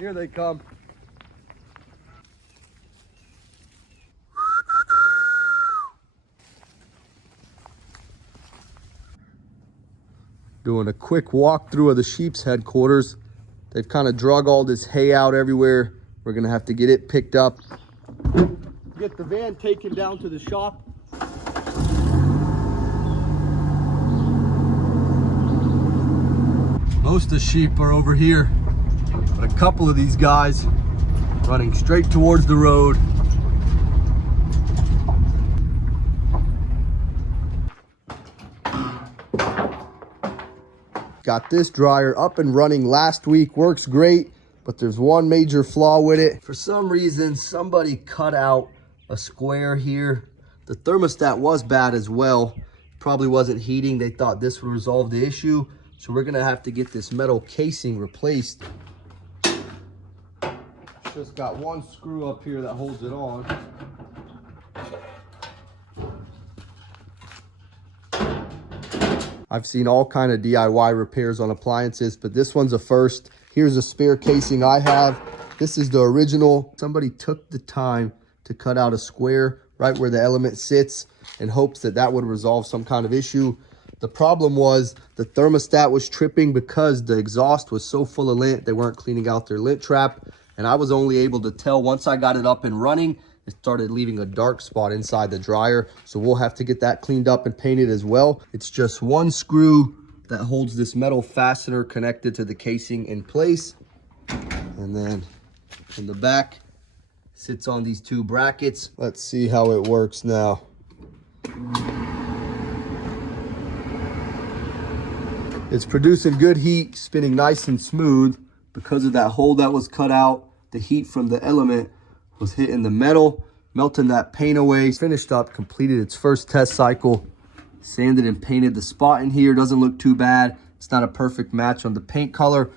Here they come. Doing a quick walkthrough of the sheep's headquarters. They've kind of drug all this hay out everywhere. We're gonna have to get it picked up. Get the van taken down to the shop. Most of the sheep are over here, but a couple of these guys running straight towards the road. Got this dryer up and running last week, works great, but there's one major flaw with it. For some reason, somebody cut out a square here. The thermostat was bad as well. Probably wasn't heating. They thought this would resolve the issue. So we're gonna have to get this metal casing replaced. Just got one screw up here that holds it on. I've seen all kind of DIY repairs on appliances, but this one's a first. Here's a spare casing I have. This is the original. Somebody took the time to cut out a square right where the element sits in hopes that that would resolve some kind of issue. The problem was the thermostat was tripping because the exhaust was so full of lint, they weren't cleaning out their lint trap. And I was only able to tell once I got it up and running, it started leaving a dark spot inside the dryer. So we'll have to get that cleaned up and painted as well. It's just one screw that holds this metal fastener connected to the casing in place. And then in the back, sits on these two brackets. Let's see how it works now. It's producing good heat, spinning nice and smooth. Because of that hole that was cut out, the heat from the element was hitting the metal, melting that paint away. Finished up, completed its first test cycle, sanded and painted the spot in here. Doesn't look too bad. It's not a perfect match on the paint color,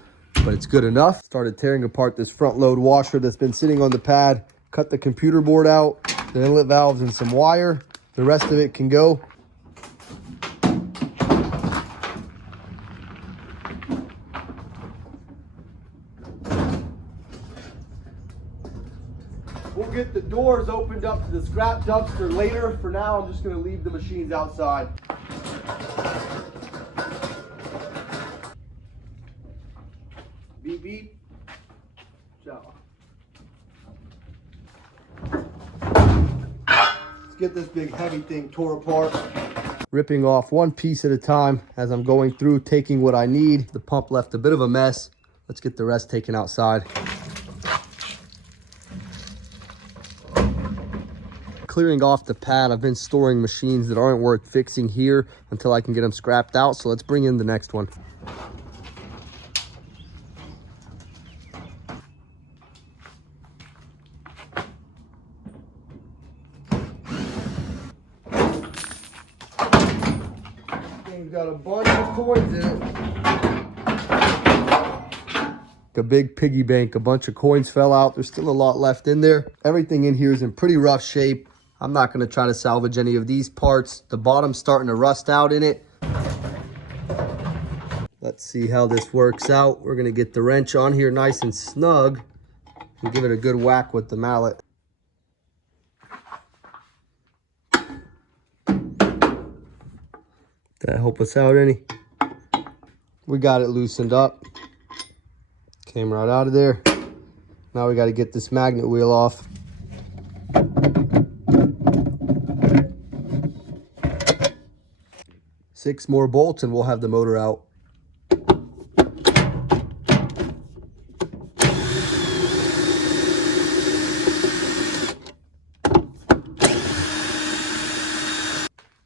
but it's good enough. Started tearing apart this front load washer that's been sitting on the pad. Cut the computer board out, the inlet valves and some wire. The rest of it can go. We'll get the doors opened up to the scrap dumpster later. For now, I'm just going to leave the machines outside. Beep, beep. Ciao. Let's get this big heavy thing tore apart. Ripping off one piece at a time as I'm going through, taking what I need. The pump left a bit of a mess. Let's get the rest taken outside. Clearing off the pad, I've been storing machines that aren't worth fixing here until I can get them scrapped out. So let's bring in the next one. Thing's got a bunch of coins in it. A big piggy bank, a bunch of coins fell out. There's still a lot left in there. Everything in here is in pretty rough shape. I'm not going to try to salvage any of these parts. The bottom's starting to rust out in it. Let's see how this works out. We're going to get the wrench on here nice and snug and give it a good whack with the mallet. Did that help us out any? We got it loosened up. Came right out of there. Now we got to get this magnet wheel off. Six more bolts and we'll have the motor out.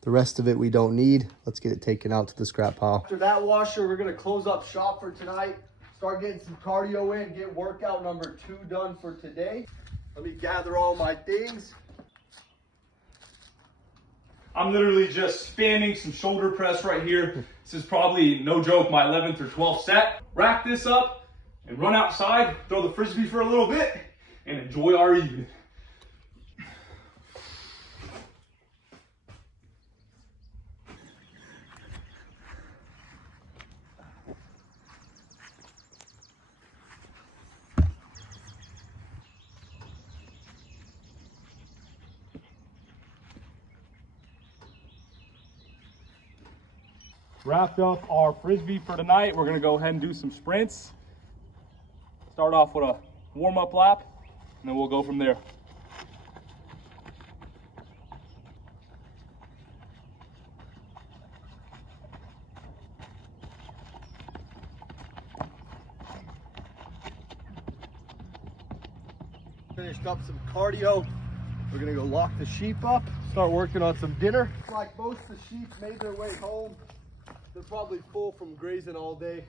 The rest of it we don't need. Let's get it taken out to the scrap pile. After that washer, we're gonna close up shop for tonight. Start getting some cardio in, get workout number 2 done for today. Let me gather all my things. I'm literally just spamming some shoulder press right here. This is probably, no joke, my 11th or 12th set. Rack this up and run outside, throw the Frisbee for a little bit, and enjoy our evening. Wrapped up our Frisbee for tonight. We're gonna go ahead and do some sprints. Start off with a warm-up lap, and then we'll go from there. Finished up some cardio. We're gonna go lock the sheep up, start working on some dinner. Like most of the sheep made their way home. They're probably full from grazing all day.